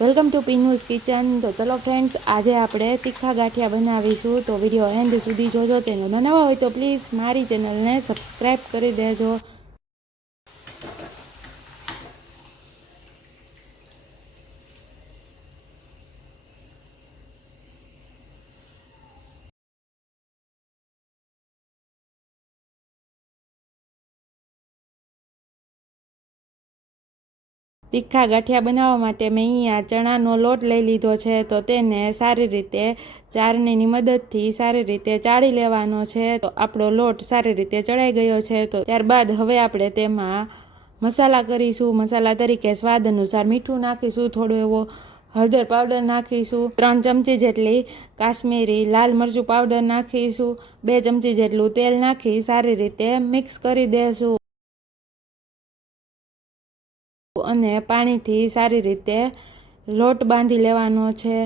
Welcome to પિન્નુઝ kitchen. તો ચલો friends આજે આપણે તીખા ગાંઠિયા બનાવીશું. તો વીડિયો એન્ડ સુધી જોજો. ચેનલમાં નવા હોય તો પ્લીઝ મારી ચેનલને સબસ્ક્રાઈબ કરી દેજો. તીખા ગાંઠિયા બનાવવા માટે મેં અહીંયા ચણાનો લોટ લઈ લીધો છે. તો તેને સારી રીતે ચારણીની મદદથી સારી રીતે ચાળી લેવાનો છે. તો આપણો લોટ સારી રીતે ચડાઈ ગયો છે. તો ત્યારબાદ હવે આપણે તેમાં મસાલા કરીશું. મસાલા તરીકે સ્વાદ અનુસાર મીઠું નાખીશું, થોડો એવો હળદર પાવડર નાખીશું, ત્રણ ચમચી જેટલી કાશ્મીરી લાલ મરચું પાવડર નાખીશું, બે ચમચી જેટલું તેલ નાખી સારી રીતે મિક્સ કરી દેશું. અને પાણીથી સારી રીતે લોટ બાંધી લેવાનો છે.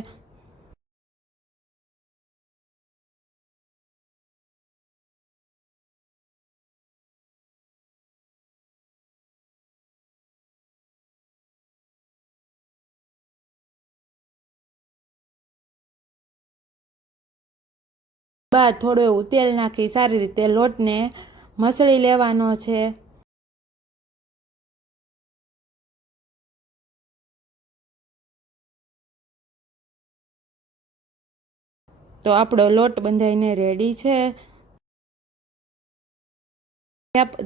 બાદ થોડું એવું તેલ નાખી સારી રીતે લોટને મસળી લેવાનો છે. તો આપણો લોટ બંધાઈને રેડી છે.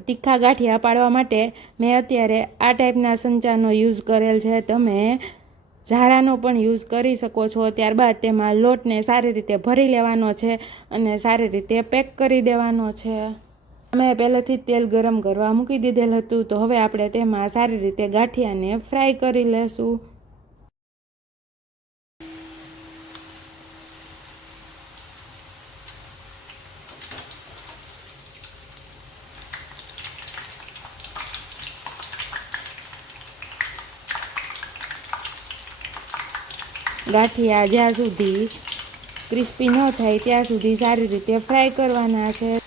તીખા ગાંઠિયા પાડવા માટે મેં અત્યારે આ ટાઈપના સંચાનો યુઝ કરેલ છે. તમે ઝારાનો પણ યુઝ કરી શકો છો. ત્યારબાદ તેમાં લોટને સારી રીતે ભરી લેવાનો છે અને સારી રીતે પેક કરી દેવાનો છે. અમે પહેલેથી તેલ ગરમ કરવા મૂકી દીધેલ હતું. તો હવે આપણે તેમાં સારી રીતે ગાંઠિયાને ફ્રાય કરી લેશું. ગાંઠિયા જ્યાં સુધી ક્રિસ્પી ન થાય ત્યાં સુધી સારી રીતે ફ્રાય કરવાના છે.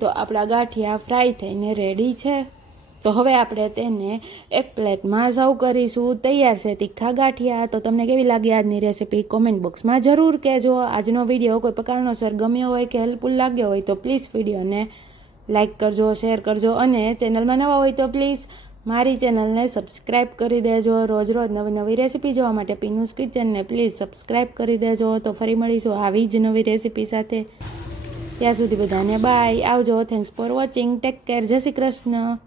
તો આપણા ગાંઠિયા ફ્રાય થઈને રેડી છે. તો હવે આપણે તેને એક પ્લેટમાં સર્વ કરીશું. તૈયાર છે તીખા ગાંઠિયા. તો તમને કેવી લાગી આજની રેસીપી? કોમેન્ટ બોક્સમાં જરૂર કહેજો. આજનો વીડિયો કોઈ પ્રકારનો સર ગમ્યો હોય કે હેલ્પફુલ લાગ્યો હોય તો પ્લીઝ વિડીયોને લાઇક કરજો, શેર કરજો અને ચેનલમાં નવા હોય તો પ્લીઝ મારી ચેનલને સબસ્ક્રાઈબ કરી દેજો. રોજ રોજ નવી નવી રેસીપી જોવા માટે પીનુસ કિચનને પ્લીઝ સબસ્ક્રાઈબ કરી દેજો. તો ફરી મળીશું આવી જ નવી રેસીપી સાથે. ત્યાં સુધી બધાને બાય આવજો. Thanks for watching take care જય શ્રી કૃષ્ણ.